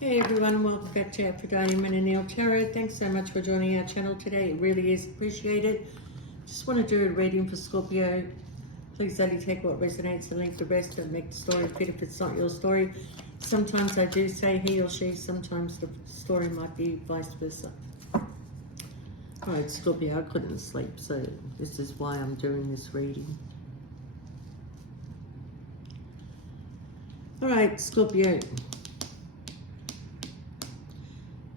Hey everyone, welcome back to Aphrodite Menonil Tarot. Thanks so much for joining our channel today. It really is appreciated. Just want to do a reading for Scorpio. Please only take what resonates and leave the rest. Don't make the story fit if it's not your story. Sometimes I do say he or she, sometimes the story might be vice versa. Alright, Scorpio, I couldn't sleep, so this is why I'm doing this reading. Alright, Scorpio.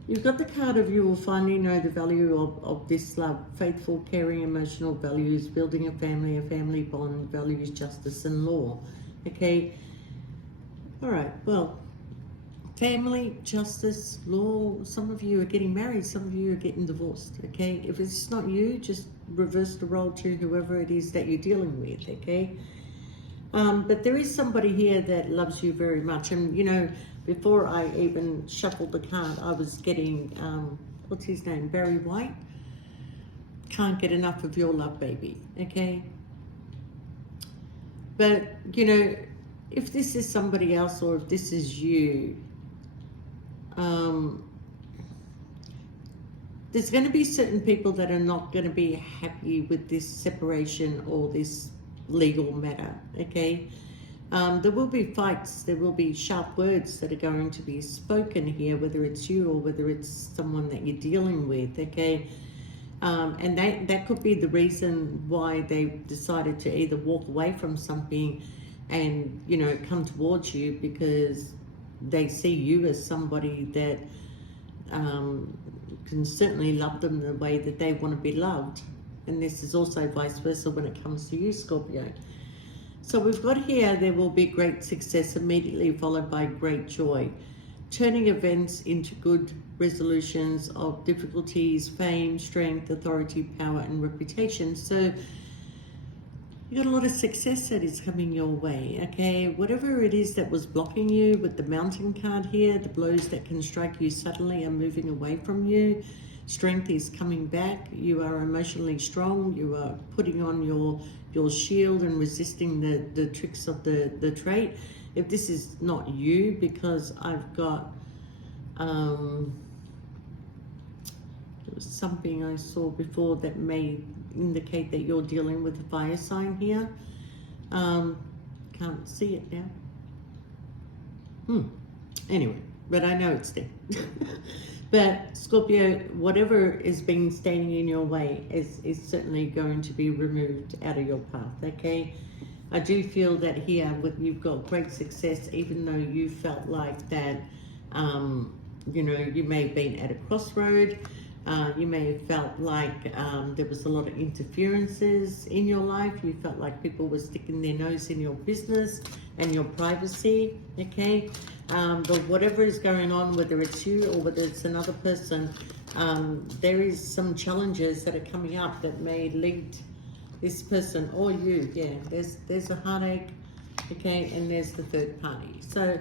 You've got the card of you will finally know the value of this love, faithful, caring, emotional values, building a family bond, values, justice and law. Okay. All right. Well, family, justice, law. Some of you are getting married. Some of you are getting divorced. Okay. If it's not you, just reverse the role to whoever it is that you're dealing with. Okay. But there is somebody here that loves you very much. And, you know, before I even shuffled the card, I was getting, what's his name? Barry White. Can't get enough of your love, baby. Okay? But, you know, if this is somebody else or if this is you, there's going to be certain people that are not going to be happy with this separation or this legal matter, okay? There will be fights, there will be sharp words that are going to be spoken here, whether it's you or whether it's someone that you're dealing with, okay? And that could be the reason why they decided to either walk away from something and, you know, come towards you, because they see you as somebody that can certainly love them the way that they want to be loved. And this is also vice versa when it comes to you, Scorpio. So we've got here, there will be great success immediately followed by great joy. Turning events into good resolutions of difficulties, fame, strength, authority, power, and reputation. So you got a lot of success that is coming your way, okay? Whatever it is that was blocking you with the Mountain card here, the blows that can strike you suddenly are moving away from you. Strength is coming back. You are emotionally strong. You are putting on your shield and resisting the tricks of the trait. If this is not you, because I've got there was something I saw before that may indicate that you're dealing with a fire sign here. Can't see it now. Anyway, but I know it's there. But Scorpio, whatever is being standing in your way is certainly going to be removed out of your path, okay? I do feel that here you've got great success, even though you felt like that, you know, you may have been at a crossroad. You may have felt like there was a lot of interferences in your life. You felt like people were sticking their nose in your business and your privacy, okay? But whatever is going on, whether it's you or whether it's another person, there is some challenges that are coming up that may lead this person or you. Yeah, there's a heartache, okay, and there's the third party. So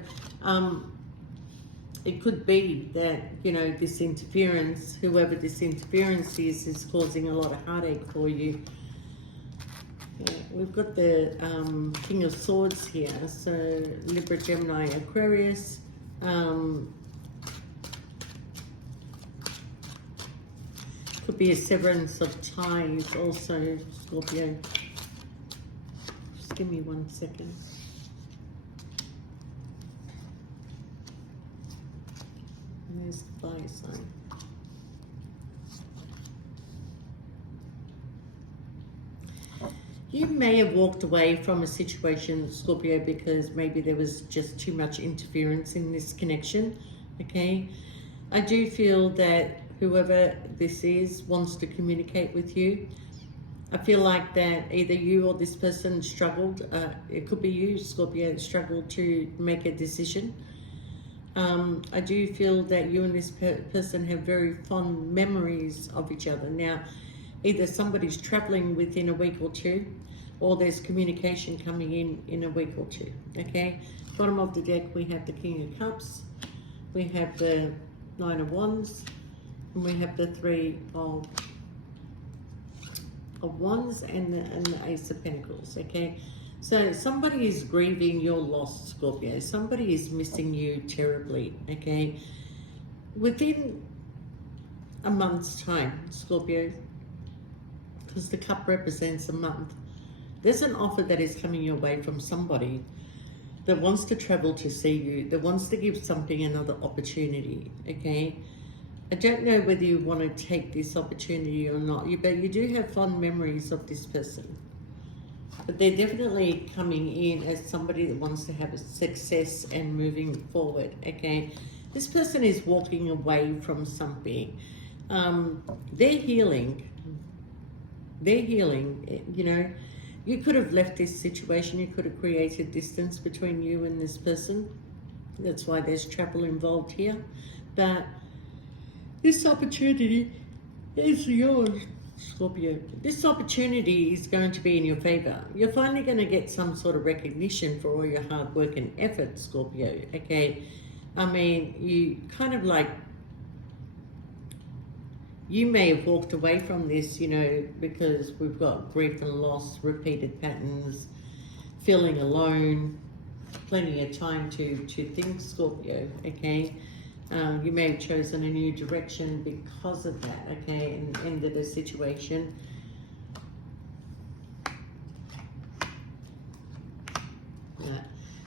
it could be that, you know, this interference, whoever this interference is causing a lot of heartache for you. Yeah, we've got the King of Swords here, so Libra, Gemini, Aquarius. Could be a severance of ties also, Scorpio. Just give me 1 second. And there's the fire sign. You may have walked away from a situation, Scorpio, because maybe there was just too much interference in this connection, okay? I do feel that whoever this is wants to communicate with you. I feel like that either you or this person struggled, it could be you, Scorpio, struggled to make a decision. I do feel that you and this person have very fond memories of each other. Now, either somebody's traveling within a week or two, or there's communication coming in a week or two, okay? Bottom of the deck, we have the King of Cups, we have the Nine of Wands, and we have the Three of Wands and the Ace of Pentacles, okay? So somebody is grieving your loss, Scorpio. Somebody is missing you terribly, okay? Within a month's time, Scorpio, because the cup represents a month, there's an offer that is coming your way from somebody that wants to travel to see you, that wants to give something another opportunity, okay? I don't know whether you want to take this opportunity or not, but you do have fond memories of this person. But they're definitely coming in as somebody that wants to have a success and moving forward, okay? This person is walking away from something. They're healing. They're healing, you know. You could have left this situation. You could have created distance between you and this person. That's why there's travel involved here. But this opportunity is yours, Scorpio. This opportunity is going to be in your favor. You're finally going to get some sort of recognition for all your hard work and effort, Scorpio, okay? I mean, you kind of like, you may have walked away from this, you know, because we've got grief and loss, repeated patterns, feeling alone, plenty of time to think, Scorpio, okay? You may have chosen a new direction because of that, okay, and ended a situation.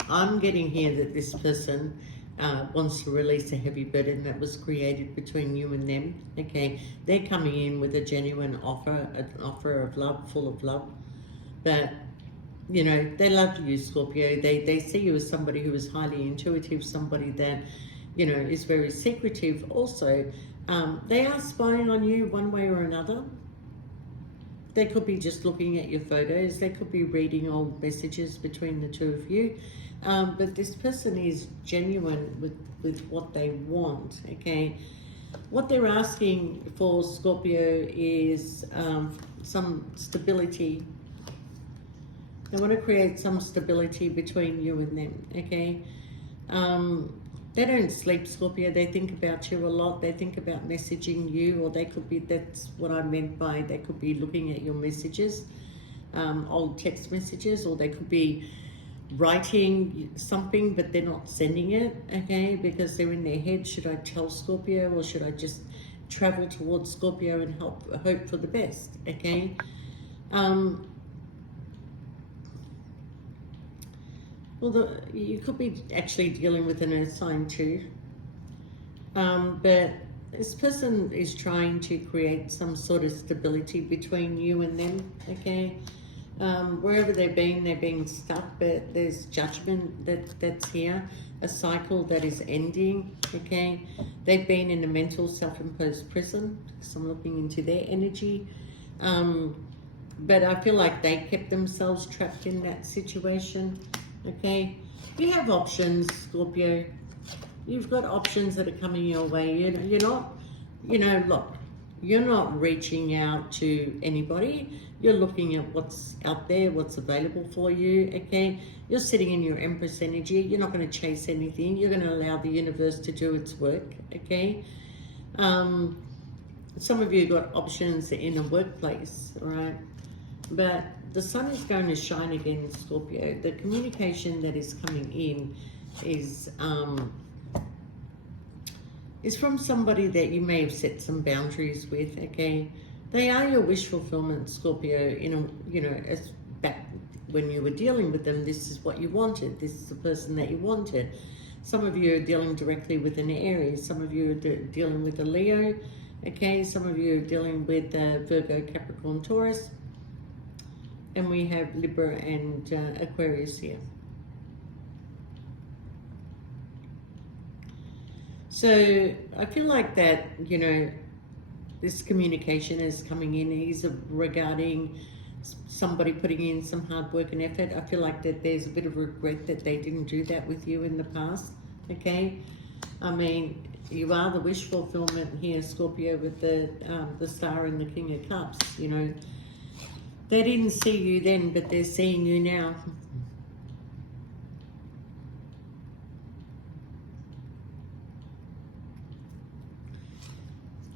I'm getting here that this person wants to release a heavy burden that was created between you and them, okay? They're coming in with a genuine offer, an offer of love, full of love, but you know, they love you, Scorpio. They see you as somebody who is highly intuitive, somebody that, you know, is very secretive also. They are spying on you one way or another. They could be just looking at your photos. They could be reading old messages between the two of you. But this person is genuine with what they want, okay? What they're asking for, Scorpio, is some stability. They want to create some stability between you and them, okay? They don't sleep, Scorpio. They think about you a lot. They think about messaging you, or they could be, that's what I meant by, they could be looking at your messages, old text messages, or they could be writing something, but they're not sending it, okay? Because they're in their head, should I tell Scorpio, or should I just travel towards Scorpio and hope for the best, okay? Well, you could be actually dealing with an earth sign too. But this person is trying to create some sort of stability between you and them, okay? Wherever they're being stuck, but there's judgment that's here, a cycle that is ending, okay? They've been in a mental self-imposed prison, because I'm looking into their energy. But I feel like they kept themselves trapped in that situation. Okay, you have options, Scorpio. You've got options that are coming your way. You're not, you know, look, you're not reaching out to anybody. You're looking at what's out there, what's available for you, okay? You're sitting in your Empress energy. You're not going to chase anything. You're going to allow the universe to do its work, okay? Some of you got options in a workplace, all right? But the sun is going to shine again, Scorpio. The communication that is coming in is from somebody that you may have set some boundaries with, okay? They are your wish fulfillment, Scorpio, you know, as back when you were dealing with them, this is what you wanted. This is the person that you wanted. Some of you are dealing directly with an Aries. Some of you are dealing with a Leo, okay? Some of you are dealing with Virgo, Capricorn, Taurus. And we have Libra and Aquarius here. So I feel like that, you know, this communication is coming in is regarding somebody putting in some hard work and effort. I feel like that there's a bit of regret that they didn't do that with you in the past, okay? I mean, you are the wish fulfillment here, Scorpio, with the Star and the King of Cups, you know. They didn't see you then, but they're seeing you now.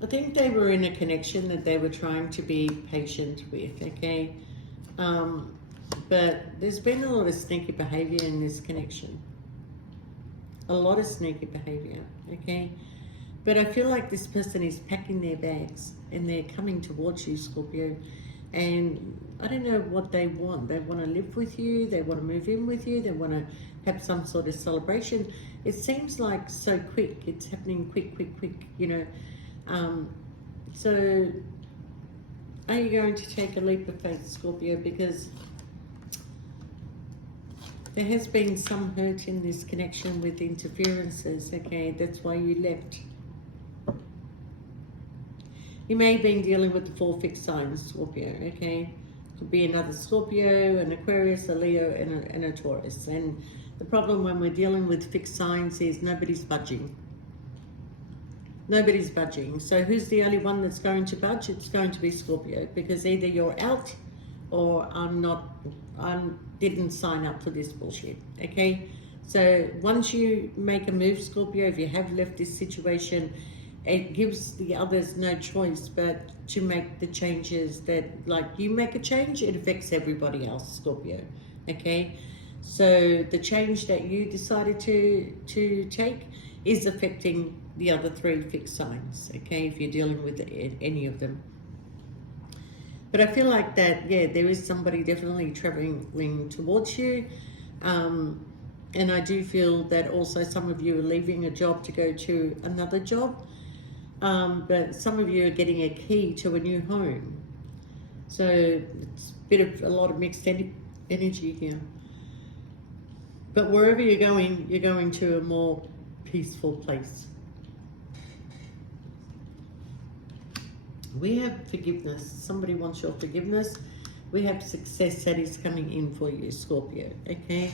I think they were in a connection that they were trying to be patient with, okay? But there's been a lot of sneaky behavior in this connection. A lot of sneaky behavior, okay? But I feel like this person is packing their bags and they're coming towards you, Scorpio. And I don't know what they want. They want to live with you. They want to move in with you. They want to have some sort of celebration. It seems like so quick. It's happening quick, you know. So are you going to take a leap of faith, Scorpio? Because there has been some hurt in this connection with interferences, okay? That's why you left. You may have been dealing with the 4 fixed signs, Scorpio, okay? Could be another Scorpio, an Aquarius, a Leo, and a Taurus. And the problem when we're dealing with fixed signs is nobody's budging. Nobody's budging. So who's the only one that's going to budge? It's going to be Scorpio, because either you're out or I didn't sign up for this bullshit, okay? So once you make a move, Scorpio, if you have left this situation, it gives the others no choice but to make the changes that, like, you make a change, it affects everybody else, Scorpio, okay? So the change that you decided to take is affecting the other 3 fixed signs, okay, if you're dealing with any of them. But I feel like that, yeah, there is somebody definitely traveling towards you. And I do feel that also some of you are leaving a job to go to another job. But some of you are getting a key to a new home. So it's a lot of mixed energy here. But wherever you're going to a more peaceful place. We have forgiveness. Somebody wants your forgiveness. We have success that is coming in for you, Scorpio, okay?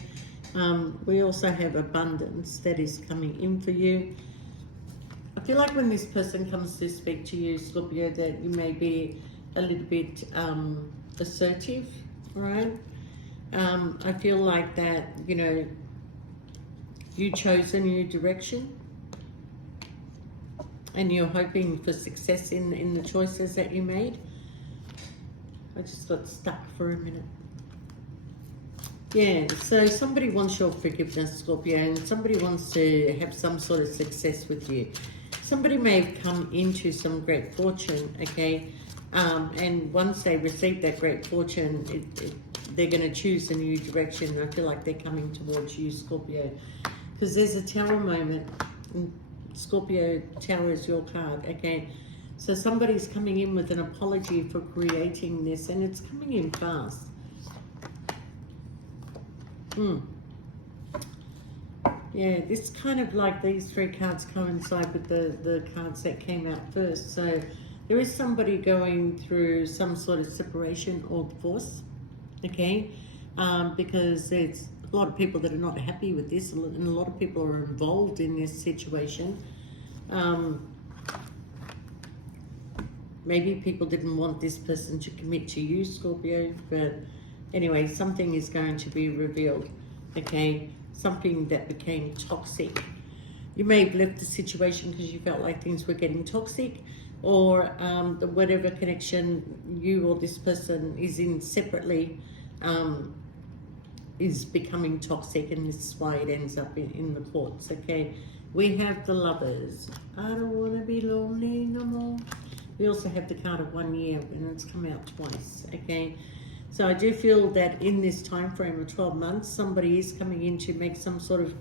We also have abundance that is coming in for you. I feel like when this person comes to speak to you, Scorpio, that you may be a little bit assertive, right? I feel like that, you know, you chose a new direction and you're hoping for success in the choices that you made. I just got stuck for a minute. Yeah, so somebody wants your forgiveness, Scorpio, and somebody wants to have some sort of success with you. Somebody may have come into some great fortune, okay? And once they receive that great fortune, they're going to choose a new direction. I feel like they're coming towards you, Scorpio, because there's a Tower moment. Scorpio, Tower is your card, okay? So somebody's coming in with an apology for creating this, and it's coming in fast. Yeah, this kind of like these 3 cards coincide with the cards that came out first. So there is somebody going through some sort of separation or divorce, okay? Because there's a lot of people that are not happy with this, and a lot of people are involved in this situation. Maybe people didn't want this person to commit to you, Scorpio, but anyway, something is going to be revealed, okay? Something that became toxic. You may have left the situation because you felt like things were getting toxic, or whatever connection you or this person is in separately is becoming toxic, and this is why it ends up in the courts, okay? We have the Lovers. I don't want to be lonely no more. We also have the card of 1 year, and it's come out twice, okay? So I do feel that in this time frame of 12 months, somebody is coming in to make some sort of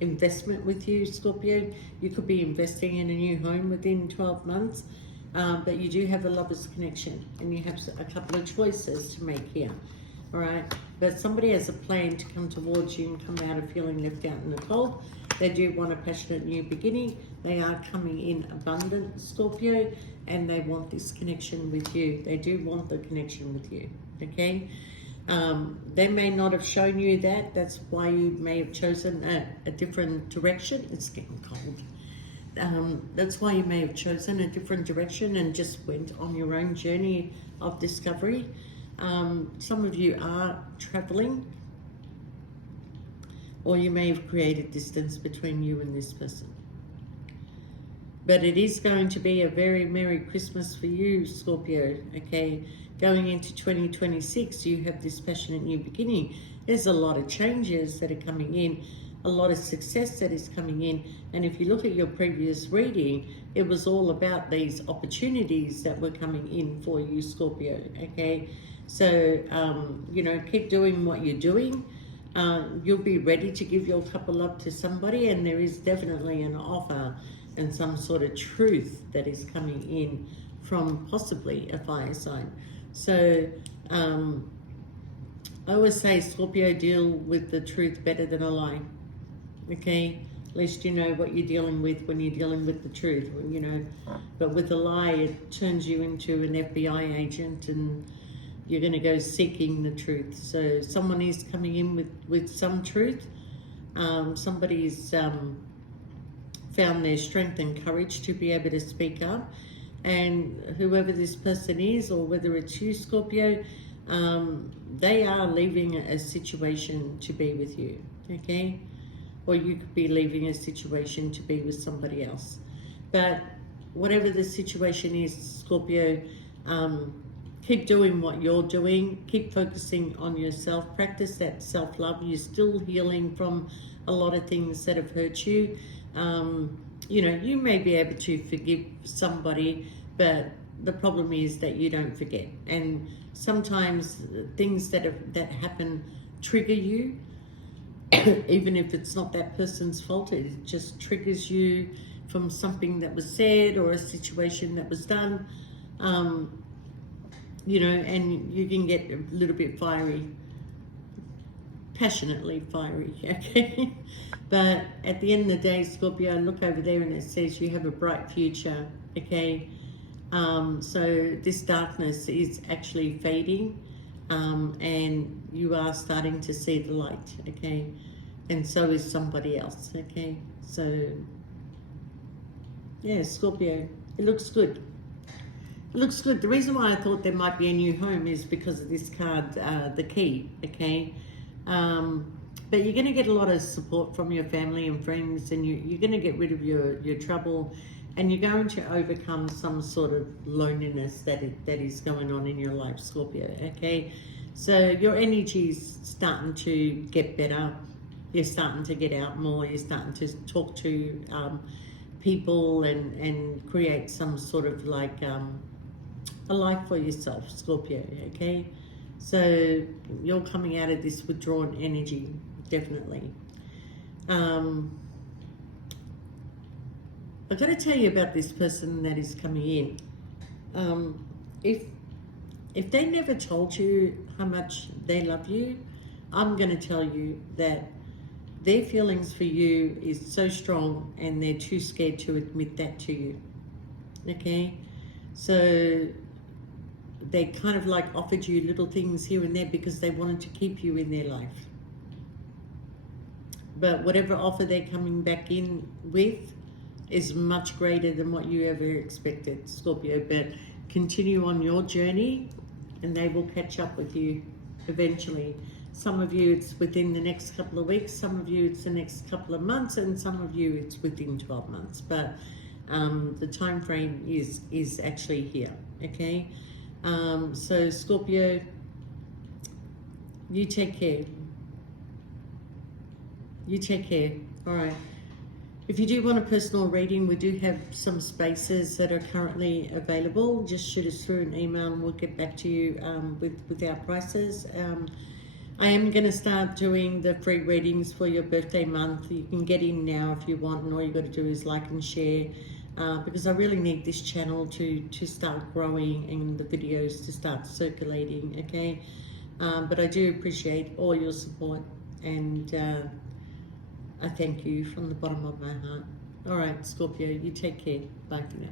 investment with you, Scorpio. You could be investing in a new home within 12 months, but you do have a Lover's connection, and you have a couple of choices to make here, all right? But somebody has a plan to come towards you and come out of feeling left out in the cold. They do want a passionate new beginning. They are coming in abundant, Scorpio, and they want this connection with you. They do want the connection with you, okay? They may not have shown you that. That's why you may have chosen a different direction. It's getting cold. That's why you may have chosen a different direction and just went on your own journey of discovery. Some of you are traveling, or you may have created distance between you and this person. But it is going to be a very Merry Christmas for you, Scorpio, okay? Going into 2026, you have this passionate new beginning. There's a lot of changes that are coming in, a lot of success that is coming in. And if you look at your previous reading, it was all about these opportunities that were coming in for you, Scorpio, okay? So, you know, keep doing what you're doing. You'll be ready to give your cup of love to somebody, and there is definitely an offer and some sort of truth that is coming in from possibly a fire sign. So I always say, Scorpio, deal with the truth better than a lie. Okay? At least you know what you're dealing with when you're dealing with the truth, you know. But with a lie, it turns you into an FBI agent, and you're going to go seeking the truth. So someone is coming in with some truth. Somebody's found their strength and courage to be able to speak up, and whoever this person is, or whether it's you, Scorpio, they are leaving a situation to be with you, okay? Or you could be leaving a situation to be with somebody else. But whatever the situation is, Scorpio, keep doing what you're doing. Keep focusing on yourself. Practice that self-love. You're still healing from a lot of things that have hurt you. You know, you may be able to forgive somebody, but the problem is that you don't forget. And sometimes things that happen trigger you, even if it's not that person's fault. It just triggers you from something that was said or a situation that was done. You know, and you can get a little bit fiery, passionately fiery, okay? But at the end of the day, Scorpio, look over there and it says you have a bright future, okay? So this darkness is actually fading, and you are starting to see the light, okay? And so is somebody else, okay? So, yeah, Scorpio, it looks good. It looks good. The reason why I thought there might be a new home is because of this card, the key, okay? But you're going to get a lot of support from your family and friends, and you're going to get rid of your trouble, and you're going to overcome some sort of loneliness that is going on in your life, Scorpio, okay? So your energy's starting to get better. You're starting to get out more. You're starting to talk to people and create some sort of like a life for yourself, Scorpio, okay? So you're coming out of this withdrawn energy, definitely. I've got to tell you about this person that is coming in. If they never told you how much they love you, I'm going to tell you that their feelings for you is so strong, and they're too scared to admit that to you, okay? So they kind of like offered you little things here and there because they wanted to keep you in their life. But whatever offer they're coming back in with is much greater than what you ever expected, Scorpio. But continue on your journey, and they will catch up with you eventually. Some of you it's within the next couple of weeks, some of you it's the next couple of months, and some of you it's within 12 months. But the time frame is actually here, okay? So Scorpio, you take care. You take care. All right. If you do want a personal reading, we do have some spaces that are currently available. Just shoot us through an email and we'll get back to you with our prices. I am going to start doing the free readings for your birthday month. You can get in now if you want, and all you got to do is like and share, because I really need this channel to start growing and the videos to start circulating, okay? But I do appreciate all your support, and I thank you from the bottom of my heart. All right, Scorpio, you take care. Bye for now.